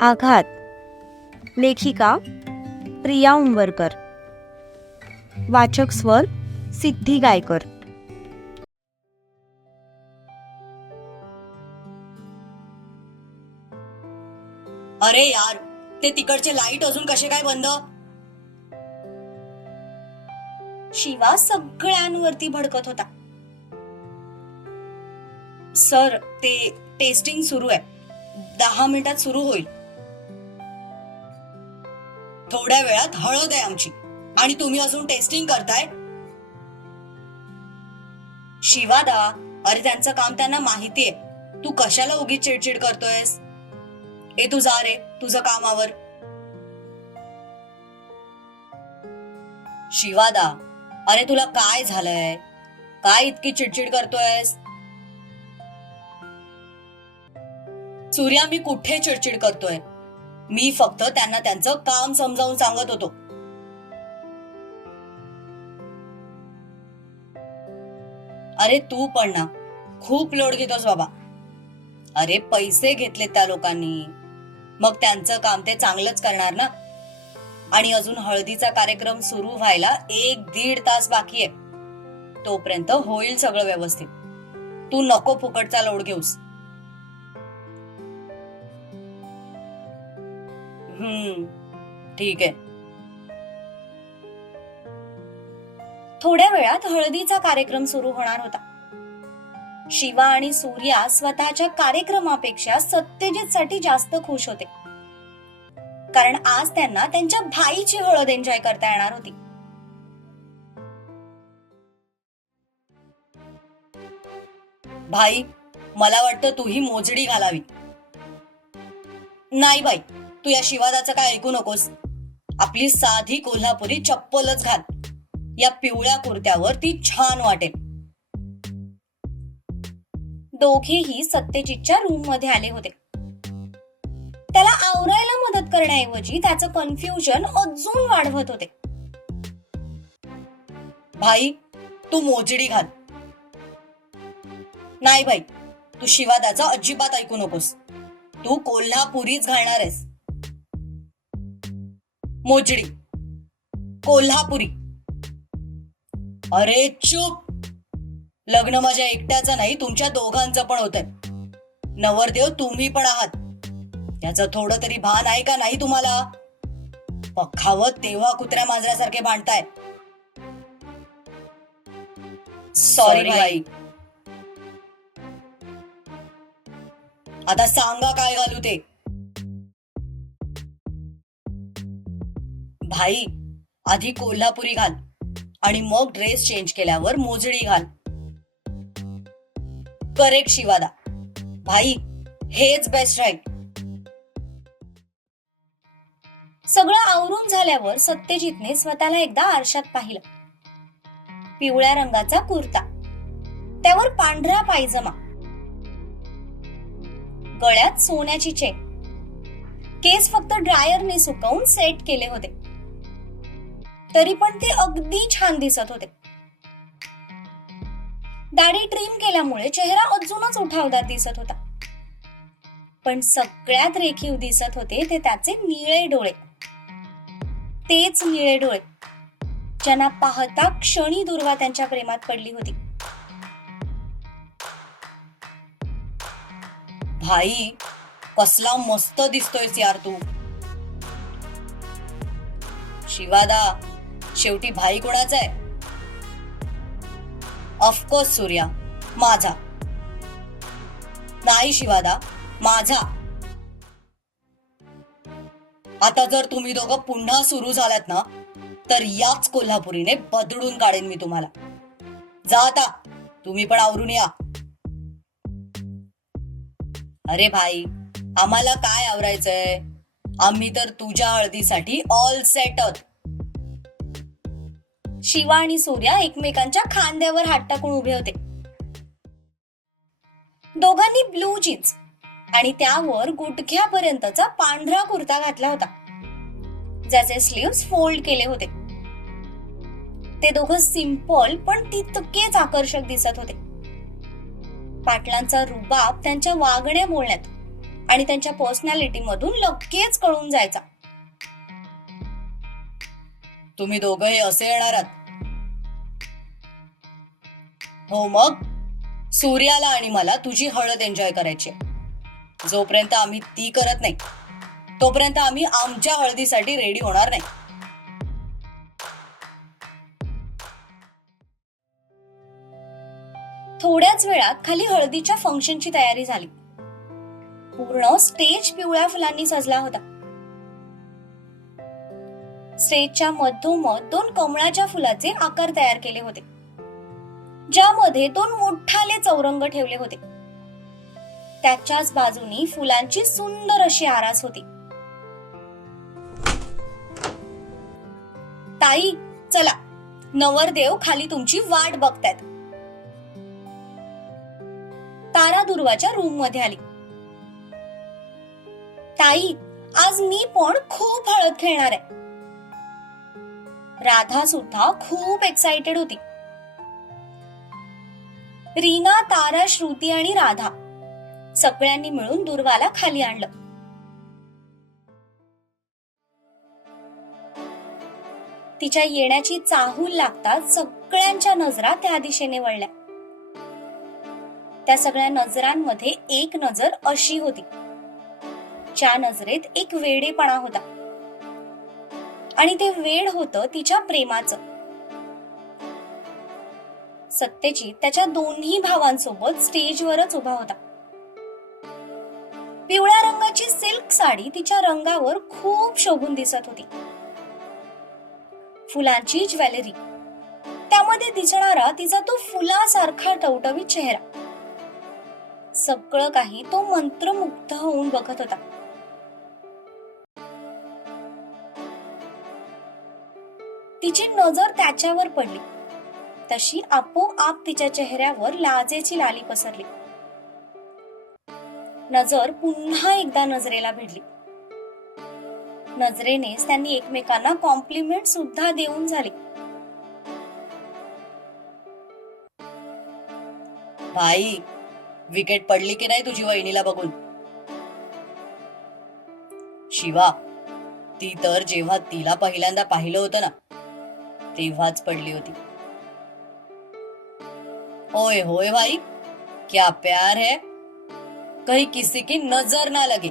आघात. लेखिका प्रिया उंबरकर. वाचक स्वर सिद्धी गायकर. अरे यार ते तिकडचे लाइट अजून कसे काय बंद? शिवा सगळ्यांवरती भडकत होता. सर ते टेस्टिंग सुरू आहे. दहा मिनिटात सुरू होईल. थोड्या वेळात हळद आहे आमची. आणि तुम्ही अजून टेस्टिंग करताय? शिवादा अरे त्यांचं काम त्यांना माहितीये. तू कशाला उगीच चिडचिड करतोयस? ए तू जा रे तुझं कामावर. शिवादा अरे तुला काय झालंय? काय इतकी चिडचिड करतोयस? सूर्या मी कुठे चिडचिड करतोय? मी फक्त त्यांना त्यांचं काम समजावून सांगत होतो. अरे तू पण ना खूप लोड घेतोस बाबा. अरे पैसे घेतले त्या लोकांनी. मग त्यांचं काम ते चांगलंच करणार ना? आणि अजून हळदीचा कार्यक्रम सुरू व्हायला एक दीड तास बाकी आहे. तोपर्यंत होईल सगळं व्यवस्थित. तू नको फुकटचा लोड घेऊस. हम्म. ठीक आहे. थोड्या वेळात हळदीचा कार्यक्रम सुरू होणार होता. शिवा आणि सूर्या स्वतःच्या कार्यक्रमापेक्षा सत्यजित साठी जास्त खुश होते. कारण आज त्यांना त्यांच्या भाईची हळद एन्जॉय करता येणार होती. भाई मला वाटतं तू ही मोजडी घालावी. नाही बाई तू या शिवादाचं काय ऐकू नकोस? आपली साधी कोल्हापुरी चप्पलच घाल. या पिवळ्या कुर्त्यावर ती छान वाटेल. दोघेही सत्यजितच्या रूममध्ये आले होते. त्याला आवरायला मदत करण्याऐवजी त्याचं कन्फ्युजन अजून वाढवत होते. भाई तू मोजडी घाल. नाही भाई तू शिवादाचा अजिबात ऐकू नकोस. तू कोल्हापुरीच घालणार आहेस. मोजडी कोल्हापुरी. अरे चुप. लग्न माझ्या एकट्याचं नाही तुमच्या दोघांचं पण होतंय. नवरदेव तुम्ही पण आहात. त्याचं थोडं तरी भान आहे का नाही तुम्हाला? पखावत तेव्हा कुत्र्या मांजऱ्यासारखे भांडताय. सॉरी भाई. आता सांगा काय घालू ते? भाई आधी कोल्हापुरी घाल आणि मग ड्रेस चेंज केल्यावर मोजडी घाल. करेक्ट शिवादा. भाई हेच बेस्ट राहील सगळं आवरून झाल्यावर सत्यजितने स्वतःला एकदा आरशात पाहिलं. पिवळ्या रंगाचा कुर्ता. त्यावर पांढरा पायजमा. गळ्यात सोन्याची चेन. केस फक्त ड्रायरने सुकवून सेट केले होते. तरी पण ते अगदी छान दिसत होते. दाढी ट्रिम केल्यामुळे चेहरा अजूनच उठावदार दिसत होता. पण सगळ्यात रेखीव दिसत होते ते त्याचे निळे डोळे. तेच निळे डोळे. ज्यांना पाहता क्षणी दुर्वा त्यांच्या प्रेमात पडली होती. भाई कसला मस्त दिसतोयस यार तू. शिवादा शेवटी भाई कोणाचा आहे? ऑफकोर्स सूर्या माझा. नाही शिवादा माझा. आता जर तुम्ही दोघं पुन्हा सुरू झालात ना तर याच कोल्हापुरीने बदडून काढेन मी तुम्हाला. जा आता तुम्ही पण आवरून या. अरे भाई आम्हाला काय आवरायचंय? आम्ही तर तुझ्या हळदीसाठी ऑल सेटअप शिवा आणि सूर्या एकमेकांच्या खांद्यावर हात टाकून उभे होते. दोघांनी ब्लू जीन्स आणि त्यावर गुटख्यापर्यंतचा पांढरा कुर्ता घातला होता. ज्याचे स्लीव्स फोल्ड केले होते. ते दोघं सिंपल पण तितकेच आकर्षक दिसत होते. पाटलांचा रुबाब त्यांच्या वागण्या बोलण्यात आणि त्यांच्या पर्सनॅलिटी मधून लगेच कळून जायचा. तुम्ही दोघंही असे येणार आहात. हो मग? सूर्याला आणि मला तुझी हळद एन्जॉय करायची आहे. जोपर्यंत आम्ही ती करत नाही तोपर्यंत आम्ही आमच्या हळदीसाठी रेडी होणार नाही. थोड्याच वेळात खाली हळदीच्या फंक्शनची तयारी झाली. पूर्ण स्टेज पिवळ्या फुलांनी सजला होता. स्टेजच्या मधोमध दोन कमळाच्या फुलाचे आकार तयार केले होते. ज्यामध्ये दोन मोठाले चौरंग ठेवले होते. त्याच्याच बाजूनी फुलांची सुंदर अशी आरास होती. ताई चला. नवरदेव खाली तुमची वाट बघतायत. तारा दुर्वाच्या रूममध्ये आली. ताई आज मी पण खूप हळद खेळणार आहे. राधा सुद्धा खूप एक्साइटेड होती. रीना तारा श्रुती आणि राधा सगळ्यांनी मिळून दुर्वाला खाली आणलं. तिच्या येण्याची चाहूल लागता सगळ्यांच्या नजरा त्या दिशेने वळल्या. त्या सगळ्या नजरांमध्ये एक नजर अशी होती. ज्या नजरेत एक वेडेपणा होता. आणि ते वेळ होतं तिच्या प्रेमाचं. सत्यजित त्याच्या दोन्ही भावांसोबत स्टेजवरच उभा होता. पिवळ्या रंगाची सिल्क साडी तिच्या रंगावर खूप शोभून दिसत होती. फुलांची ज्वेलरी. त्यामध्ये दिसणारा तिचा तो फुलासारखा टवटवीत चेहरा. सगळं काही तो मंत्रमुग्ध होऊन बघत होता. तिची नजर त्याच्यावर पडली. तशी आपोआप तिच्या चेहऱ्यावर लाजेची लाली पसरली. नजर पुन्हा एकदा नजरेला भिडली. नजरेनेच त्यांनी एकमेकांना कॉम्प्लिमेंट सुद्धा देऊन झाली. भाई विकेट पडली की नाही तुझी वहिनीला बघून? शिवा ती तर जेव्हा तिला पहिल्यांदा पाहिलं होतं ना तेव्हाच पडली होती. होय होय भाई क्या प्यार है? कहीं किसी की नजर ना लगे.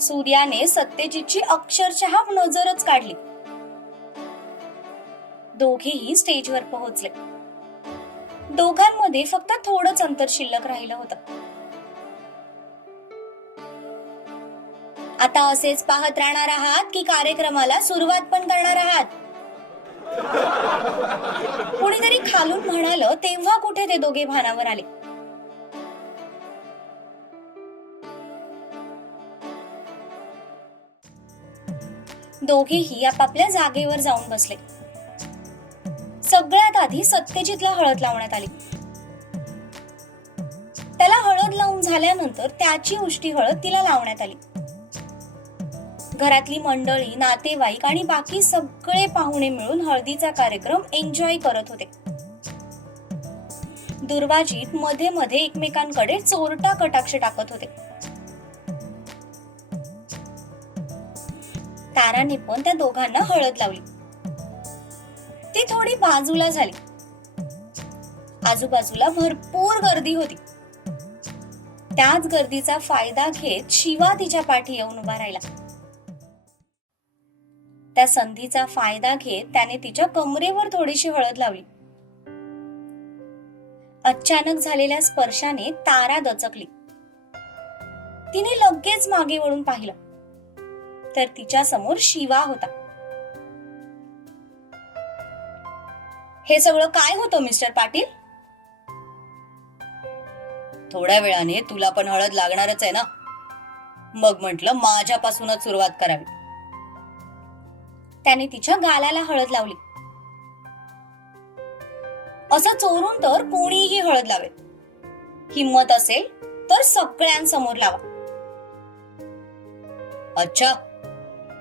सूर्याने सत्यजितची अक्षरशः नजरच काढली. दोघेही स्टेजवर पोहोचले. दोघांमध्ये फक्त थोडंच अंतर शिल्लक राहिलं होतं. आता असेच पाहत राहणार आहात की कार्यक्रमाला सुरुवात पण करणार आहात. कुणीतरी खालून म्हणालं तेव्हा कुठे ते दोघे भानावर आले? दोघेही आपापल्या जागेवर जाऊन बसले. सगळ्यात आधी सत्यजितला हळद लावण्यात आली. त्याला हळद लावून झाल्यानंतर त्याची उष्टी हळद तिला लावण्यात आली. घरातली मंडळी नातेवाईक आणि बाकी सगळे पाहुणे मिळून हळदीचा कार्यक्रम एन्जॉय करत होते. दुर्वाजीत मध्ये मध्ये एकमेकांकडे चोरटा कटाक्ष टाकत होते. ताराने पण त्या दोघांना हळद लावली. ती थोडी बाजूला झाली. आजूबाजूला भरपूर गर्दी होती. त्याच गर्दीचा फायदा घेत शिवा तिच्या पाठी येऊन उभा राहिला. त्या संधीचा फायदा घेत त्याने तिच्या कमरेवर थोडीशी हळद लावली. अचानक झालेल्या स्पर्शाने तारा दचकली. तिने लगेच मागे वळून पाहिलं. तर तिच्या समोर शिवा होता. हे सगळं काय होतं मिस्टर पाटील? थोड्या वेळाने तुला पण हळद लागणारच आहे ना? मग म्हटलं माझ्यापासूनच सुरुवात करावी. त्याने तिच्या गालाला हळद लावली. असं चोरून तर कोणीही हळद लावेल. हिंमत असेल तर सगळ्यांसमोर लावा. अच्छा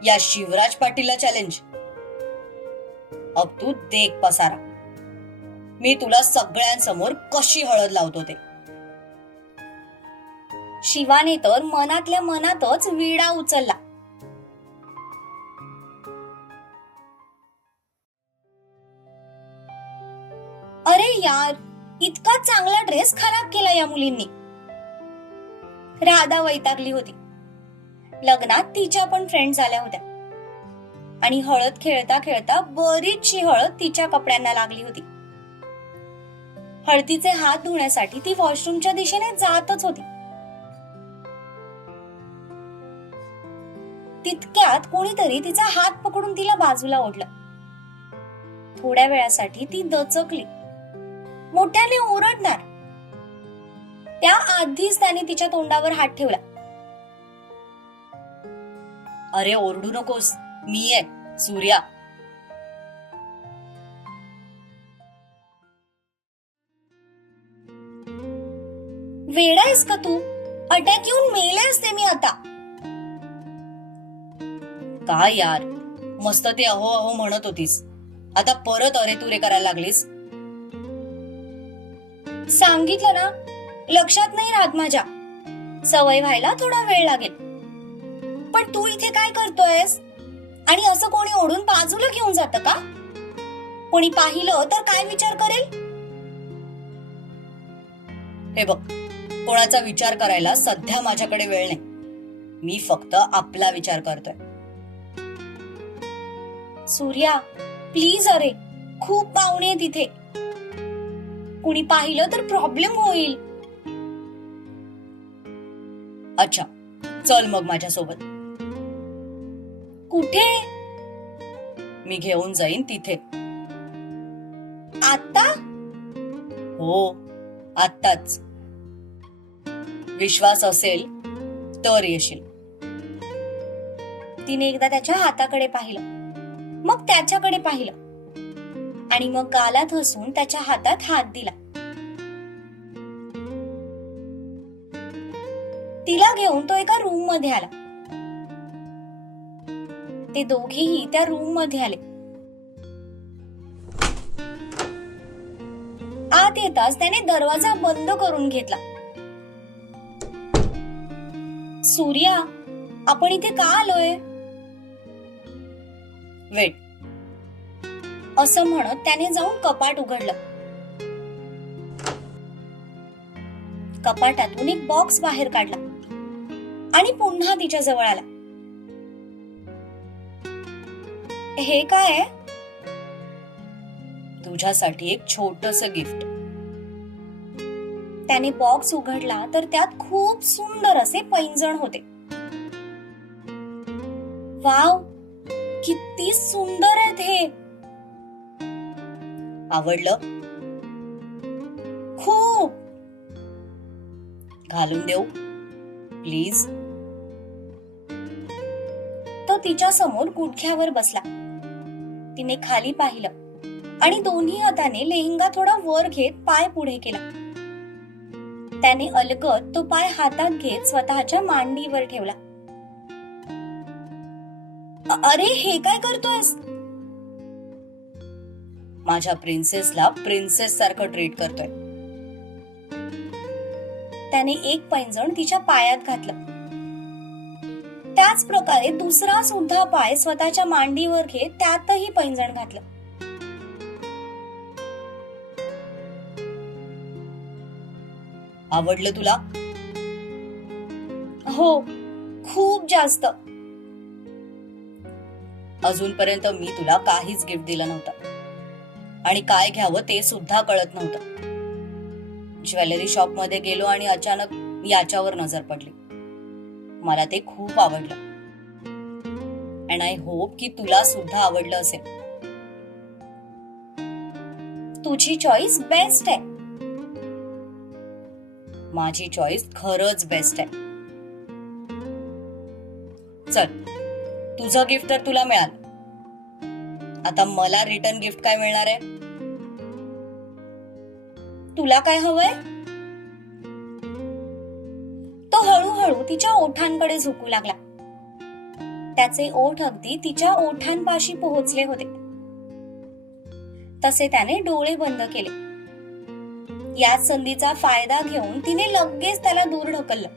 या शिवराज पाटीलला चॅलेंज अब तू देख पसारा. मी तुला सगळ्यांसमोर कशी हळद लावतो ते. शिवाने तर मनातल्या मनातच विडा उचलला. यार इतका चांगला ड्रेस खराब केला या मुलींनी. राधा वैतागली होती. लग्नात तिच्या पण फ्रेंड झाल्या होत्या. आणि हळद खेळता खेळता बरीचशी हळद तिच्या कपड्यांना लागली होती. हळदीचे हात धुण्यासाठी ती वॉशरूमच्या दिशेने जातच होती. तितक्यात कोणीतरी तिचा हात पकडून तिला बाजूला ओढलं. थोड्या वेळासाठी ती दचकली. मोठ्याने ओरडणार. त्या आधीच त्याने तिच्या तोंडावर हात ठेवला. अरे ओरडू नकोस. मी आहे सूर्या. वेडायस का तू? अटॅक येऊन मेले असते मी आता. काय यार? मस्त ते अहो अहो म्हणत होतीस. आता परत अरे तुरे करायला लागलीस? सांगितलं ना लक्षात नाही राहत माझ्या. सवय व्हायला थोडा वेळ लागेल. पण तू इथे काय करतोयस? आणि असं कोणी ओढून बाजूला घेऊन जात का? कोणी पाहिलं तर काय विचार करेल? हे बघ कोणाचा विचार करायला सध्या माझ्याकडे वेळ नाही. मी फक्त आपला विचार करतोय. सूर्या प्लीज अरे खूप पाहुणे तिथे कुणी पाहिलं तर प्रॉब्लेम होईल. अच्छा चल मग माझ्यासोबत. कुठे? मी घेऊन जाईन तिथे. आता हो आत्ताच. विश्वास असेल तर येशील. तिने एकदा त्याच्या हाताकडे पाहिलं. मग त्याच्याकडे पाहिलं. आणि मग गालात हसून त्याच्या हातात हात दिला. तिला घेऊन तो एका रूममध्ये आला. ते दोघेही त्या रूममध्ये आले. आत येताच त्याने दरवाजा बंद करून घेतला. सूर्या आपण इथे का आलोय? वेट असं म्हणत त्याने जाऊन कपाट उघडलं. कपाटातून एक बॉक्स बाहेर काढला आणि पुन्हा तिच्या जवळ आला. हे काय तुझ्यासाठी एक छोटस गिफ्ट. त्याने बॉक्स उघडला तर त्यात खूप सुंदर असे पैंजण होते. वाव किती सुंदर आहेत हे! आवडलं? खूप. घालून देऊ? प्लीज. तो तिच्या समोर गुडघ्यावर बसला. तिने खाली पाहिलं आणि दोन्ही हाताने लेहंगा थोडा वर घेत पाय पुढे केला. त्याने अलगत तो पाय हातात घेत स्वतःच्या मांडीवर ठेवला. अरे हे काय करतोयस? माझ्या प्रिन्सेसला प्रिन्सेस सारखं ट्रीट करतोय. त्याने एक पैंजण तिच्या पायात घातलं. त्याच प्रकारे दुसरा सुद्धा पाय स्वतःच्या मांडीवर घेत त्यातही पैंजण घातलं. आवडलं तुला? हो खूप जास्त. अजूनपर्यंत मी तुला काहीच गिफ्ट दिलं नव्हतं. आणि काय घ्यावं ते सुद्धा कळत नव्हतं. ज्वेलरी शॉपमध्ये गेलो आणि अचानक याच्यावर नजर पडली. मला ते खूप आवडलं. अँड आय होप की तुला सुद्धा आवडलं असेल. तुझी चॉईस बेस्ट आहे. माझी चॉईस खरंच बेस्ट आहे. चल तुझं गिफ्ट तर तुला मिळालं. आता मला रिटर्न गिफ्ट काय मिळणार आहे? तुला काय हवंय? तो हळूहळू तिच्या ओठांकडे झुकू लागला. त्याचे ओठ अगदी तिच्या ओठांपाशी पोहोचले होते. तसे त्याने डोळे बंद केले. या संधीचा फायदा घेऊन तिने लगेच त्याला दूर ढकललं.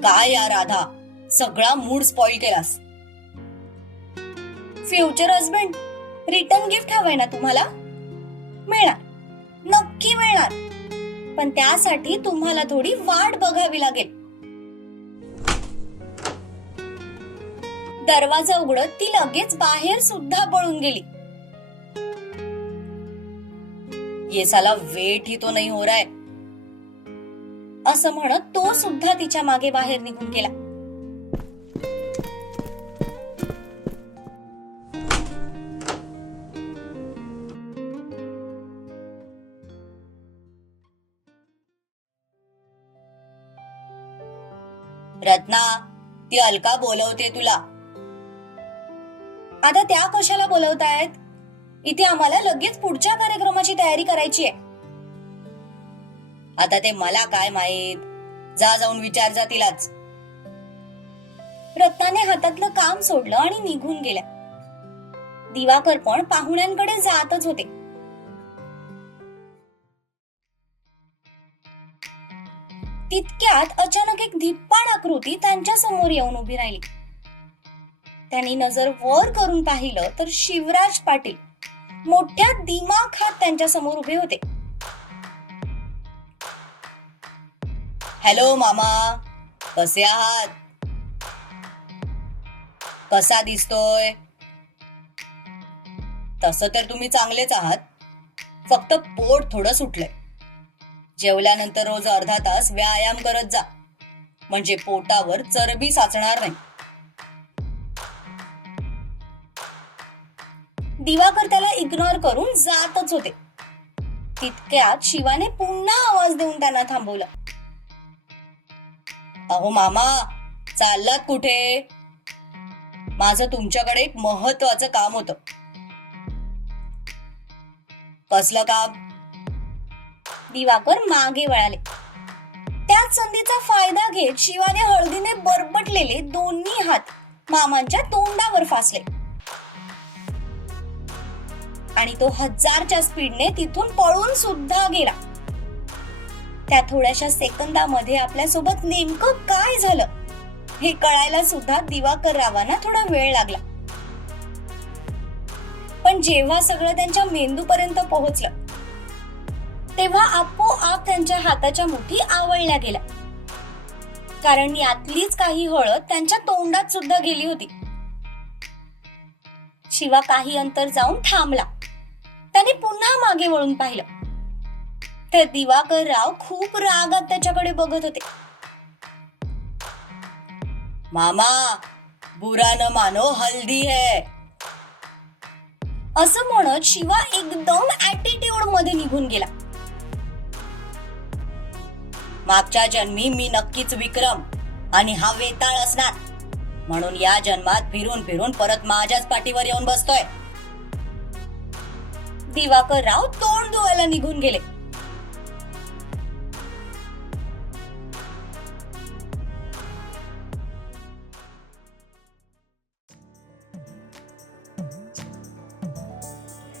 काय या राधा? सगळा मूड स्पॉइल केलास. फ्युचर हजबंड रिटर्न गिफ्ट हवंय ना तुम्हाला? मिळणार. नक्की मिळणार. पण त्यासाठी तुम्हाला थोडी वाट बघावी लागेल. दरवाजा उघडत ती लगेच बाहेर सुद्धा पळून गेली. ये साला वेट ही तो नाही हो रहा है असं म्हणत तो सुद्धा तिच्यामागे बाहेर निघून गेला. ना ती अलका बोलवते तुला. आता त्या कशाला बोलवतायत? इथे आम्हाला लगेच पुढच्या कार्यक्रमाची तयारी करायची आहे. आता ते मला काय माहीत? जा जाऊन विचार जा तिलाच. रत्नाने हातातलं काम सोडलं आणि निघून गेल्या. दिवाकर पण पाहुण्यांकडे जातच होते. तितक्यात अचानक एक धिप्पाड आकृती त्यांच्यासमोर येऊन उभी राहिली. त्यांनी नजर वर करून पाहिलं तर शिवराज पाटील मोठ्या दिमाखात त्यांच्यासमोर उभे होते. हॅलो मामा. कसे आहात? कसा दिसतोय? तसं तर तुम्ही चांगलेच आहात. फक्त पोट थोडं सुटलंय. जेवल्यानंतर रोज अर्धा तास व्यायाम करत जा. म्हणजे पोटावर चरबी साचणार नाही. दिवाकर त्याला इग्नोर करून जातच होते. तितक्यात शिवाने पुन्हा आवाज देऊन त्यांना थांबवलं. अहो मामा चाललात कुठे? माझं तुमच्याकडे एक महत्वाचं काम होतं. कसलं काम? दिवाकर मागे वळाले. त्याच संधीचा फायदा घेत शिवाने हळदीने बरबटलेले दोन्ही हात मामांच्या तोंडावर फासले. आणि तो हजारच्या स्पीडने तिथून पळून सुद्धा गेला. त्या थोड्याशा सेकंदामध्ये आपल्यासोबत नेमकं काय झालं हे कळायला सुद्धा दिवाकर रावांना थोडा वेळ लागला. पण जेव्हा सगळं त्यांच्या मेंदूपर्यंत पोहोचलं तेव्हा आपोआप त्यांच्या हाताच्या मुठी आवळल्या गेल्या. कारण यातलीच काही हळद त्यांच्या तोंडात सुद्धा गेली होती. शिवा काही अंतर जाऊन थांबला. त्याने पुन्हा मागे वळून पाहिलं. तर दिवाकर राव खूप रागात त्याच्याकडे बघत होते. मामा बुरा न मानो हल्दी है. असं म्हणत शिवा एकदम ऍटिट्यूडमध्ये निघून गेला. मागच्या जन्मी मी नक्कीच विक्रम आणि हा वेताळ असणार. म्हणून या जन्मात फिरून फिरून परत माझ्याच पाठीवर येऊन बसतोय. दिवाकर राव तोंड धुवायला निघून गेले.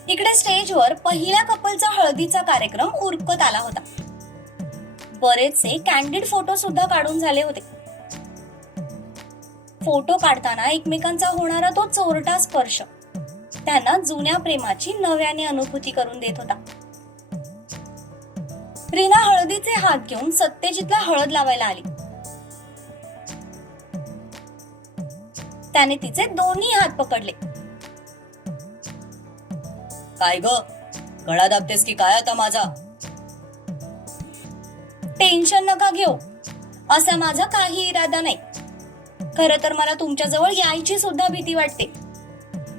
इकडे स्टेजवर पहिल्या कपलचा हळदीचा कार्यक्रम उरकत आला होता. बरेचसे कॅन्डिड फोटो सुद्धा काढून झाले होते. फोटो काढताना एकमेकांचा होणारा तो चोरटा स्पर्श त्यांना जुन्या प्रेमाची नव्याने अनुभूती करून देत होता. रीना हळदीचे हात घेऊन सत्यजितला हळद लावायला आली. त्याने तिचे दोन्ही हात पकडले. काय ग? गळा दाबतेस की काय आता माझा? टेन्शन नका घेऊ. असा माझा काही इरादा नाही. खर तर मला तुमच्याजवळ यायची सुद्धा भीती वाटते.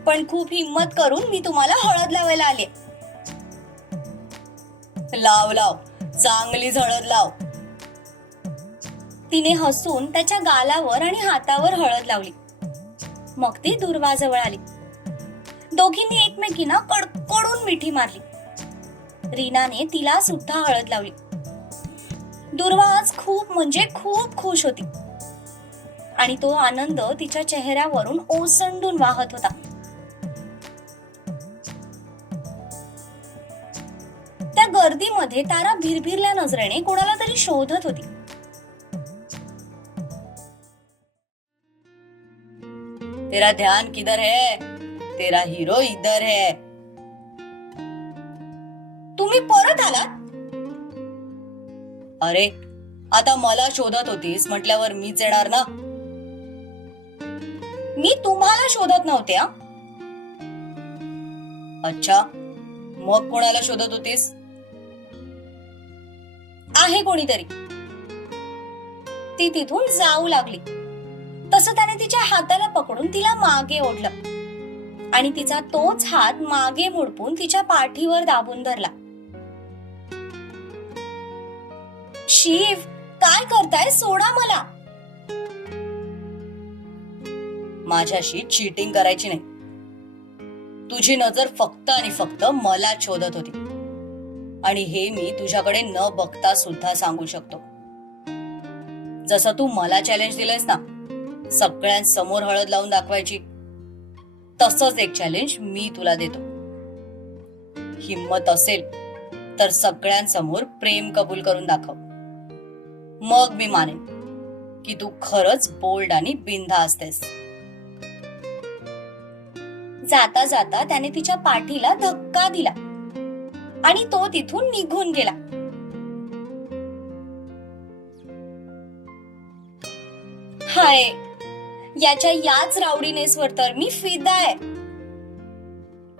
पण खूप हिंमत करून मी तुम्हाला हळद लावायला आले. लाव लाव. चांगली झळद लाव. तिने हसून त्याच्या गालावर आणि हातावर हळद लावली. मग ती दुर्वाजवळ आली. दोघींनी एकमेकींना कडकडून मिठी मारली. रीनाने तिला सुद्धा हळद लावली. दुर्वा आज खूप म्हणजे खूप खुश होती. आणि तो आनंद तिच्या चेहऱ्यावरून ओसंडून वाहत होता. त्या गर्दीमध्ये तारा भिरभिरल्या नजरेने कोणाला तरी शोधत होती. तेरा ध्यान किधर है? तेरा हिरो इधर है. तुम्ही परत आलात? अरे आता मला शोधत होतीस म्हटल्यावर मीच येणार ना? मी तुम्हाला शोधत नव्हते अच्छा मग कोणाला शोधत होतीस? आहे कोणीतरी. ती तिथून जाऊ लागली. तसं त्याने तिच्या हाताला पकडून तिला मागे ओढलं. आणि तिचा तोच हात मागे मुडपून तिच्या पाठीवर दाबून धरला. शिव काय करताय? सोडा मला. माझ्याशी चीटिंग करायची नाही. तुझी नजर फक्त आणि फक्त मला शोधत होती. आणि हे मी तुझ्याकडे न बघता सुद्धा सांगू शकतो. जसं तू मला चॅलेंज दिलंयस ना सगळ्यांसमोर हळद लावून दाखवायची तसंच एक चॅलेंज मी तुला देतो. हिम्मत असेल तर सगळ्यांसमोर प्रेम कबूल करून दाखव. मग मी मानेन की तू खरंच बोल्ड आणि बिंधा असतेस. जाता जाता त्याने तिच्या पाठीला धक्का दिला. आणि तो तिथून निघून गेला. हाय याच्या याच रावडीनेसवर तर मी फिदा आहे.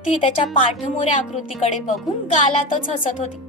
ती त्याच्या पाठमोऱ्या आकृतीकडे बघून गालातच हसत होती.